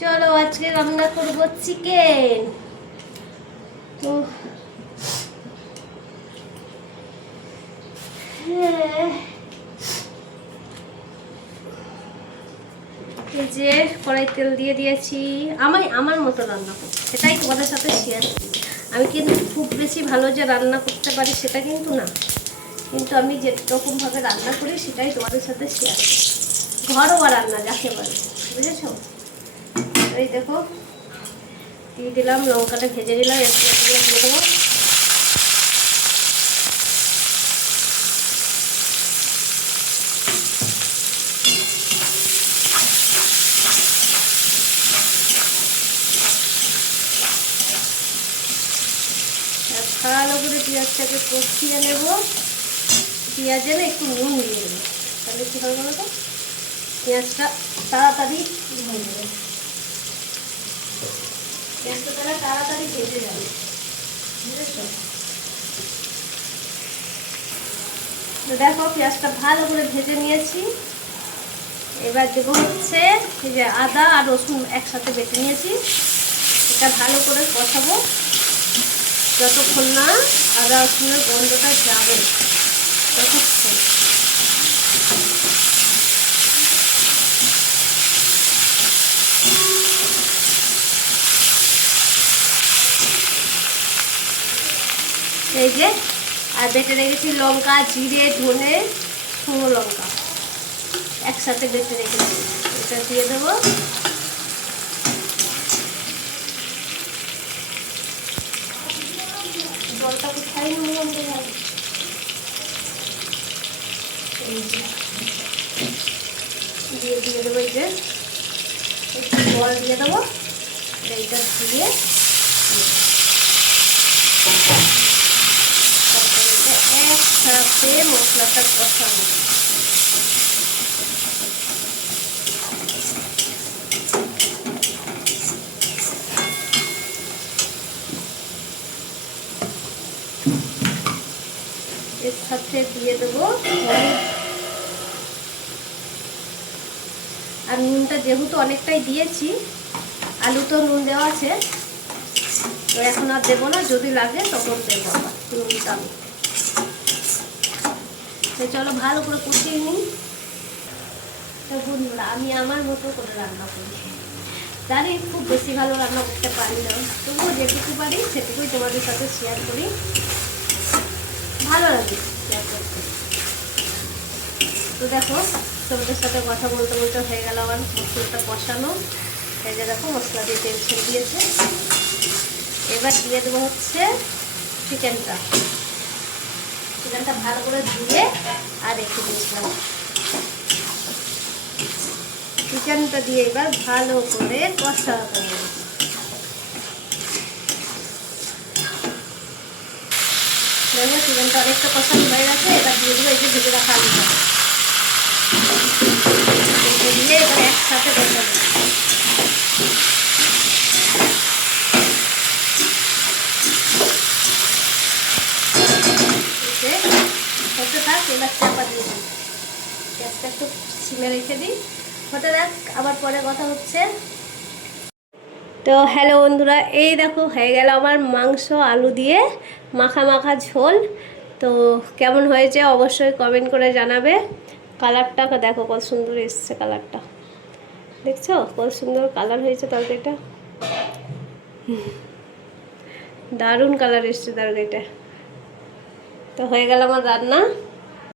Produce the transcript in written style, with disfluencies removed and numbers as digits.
চলো আজকে রান্না করব চিকেন। তো এই যে কড়াই তেল দিয়ে দিয়েছি। আমার মতো রান্না করছি, সেটাই তোমাদের সাথে শেয়ার করি। আমি কিন্তু খুব বেশি ভালো যে রান্না করতে পারি সেটা কিন্তু না, কিন্তু আমি যেরকমভাবে রান্না করি সেটাই তোমাদের সাথে শেয়ার করি। ঘরোয়া রান্না যাকে বলে, বুঝেছো? এই দেখো দিয়ে দিলাম, লঙ্কাটা ভেজে দিলাম, দিয়ে দেবো। ভালো করে পেঁয়াজটাকে কষিয়ে নেব। পেঁয়াজে না একটু নুন দিয়ে দেবো, তাহলে কী হবে বলো তো, পেঁয়াজটা তাড়াতাড়ি হয়ে যাবে, পেঁয়াজটা তাহলে তাড়াতাড়ি ভেজে যাবে, বুঝেছো? দেখো পেঁয়াজটা ভালো করে ভেজে নিয়েছি। এবার দেবো হচ্ছে এই যে আদা আর রসুন একসাথে বেটে নিয়েছি, এটা ভালো করে কষাবো যতক্ষণ না আদা রসুনের গন্ধটা যাবে ততক্ষণ। এই যে আর বেটে রেখেছি লঙ্কা, জিরে, ধনে, শুকনো লঙ্কা একসাথে বেটে রেখেছি, এটা দিয়ে দেবো। জলটা কোথায় দিয়ে দেবো, এই যে একটু জল দিয়ে দেবো, এইটা দিয়ে একসাথে মশলাটা কষাবো। এর সাথে দিয়ে দেবো আর নুনটা যেহেতু অনেকটাই দিয়েছি, আলুতেও নুন দেওয়া আছে, তো এখন আর দেবো না, যদি লাগে তখন দেবো আবার নুনটা। তো চলো ভালো করে কষিয়ে নিই। তো বন্ধুরা আমি আমার মতো করে রান্না করি, জানি খুব বেশি ভালো রান্না করতে পারি না, তবুও যেটুকু পারি সেটুকুই তোমাদের সাথে শেয়ার করি, ভালো লাগে শেয়ার করতে। তো দেখো তোমাদের সাথে কথা বলতে বলতে হয়ে গেল আমার মশলাটা কষানো। এই যে দেখো মশলা দিয়ে তেল ছেড়ে দিয়েছে। এবার দিয়ে দেবো হচ্ছে চিকেনটা ভালো করে ধুয়ে আর রেখে দিয়েছিলাম। চিকেনটা দিয়ে এবার ভালো করে কষাতে হবে। দেখো চিকেনটা অনেকটা কষানো হয়ে গেছে, এবার দিয়ে দেবো এই যে ভেজে রাখা আলুটা, দিয়ে এবার একসাথে কষাবো। হতে থাক, এবার চাপা দিয়ে দিই, গ্যাসটা একটু সিমে রেখে দিই, হতে থাক, আবার পরে কথা হচ্ছে। তো হ্যালো বন্ধুরা, এই দেখো হয়ে গেল আমার মাংস আলু দিয়ে মাখা মাখা ঝোল। তো কেমন হয়েছে অবশ্যই কমেন্ট করে জানাবে। কালারটা দেখো কত সুন্দর এসছে, কালারটা দেখছো কত সুন্দর কালার হয়েছে তরকারিটা, দারুণ কালার এসছে তরকারিটা। তো হয়ে গেল আমার রান্না।